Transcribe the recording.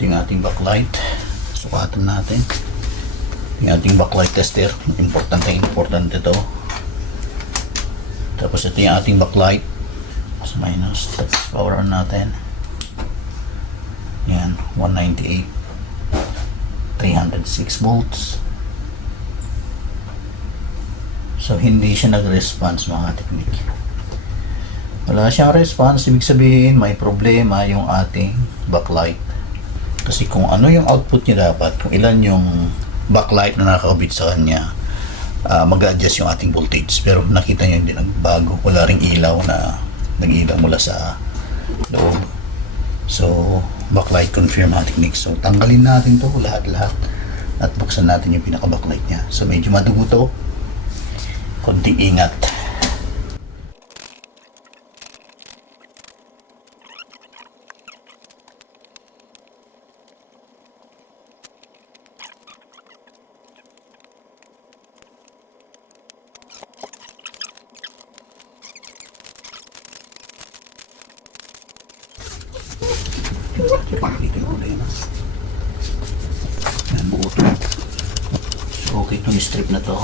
Ito yung ating backlight. Sukatan natin. Yung ating backlight tester. Importante ito. Tapos ito yung ating backlight. Plus minus. Tapos power on natin. Yan. 198. 306 volts. So hindi siya nag-response mga teknik. Wala siyang response, ibig sabihin may problema yung ating backlight. Kasi kung ano yung output niya dapat, kung ilan yung backlight na nakakabit sa kanya, mag-adjust yung ating voltage. Pero nakita niyo hindi nagbago, wala ring ilaw na nag-ilaw mula sa loob. So backlight confirm mga teknik. So tanggalin natin to lahat-lahat at buksan natin yung pinaka-backlight niya. So medyo madugo to. Konting ingat. Yan, buo to. So okay itong strip na to.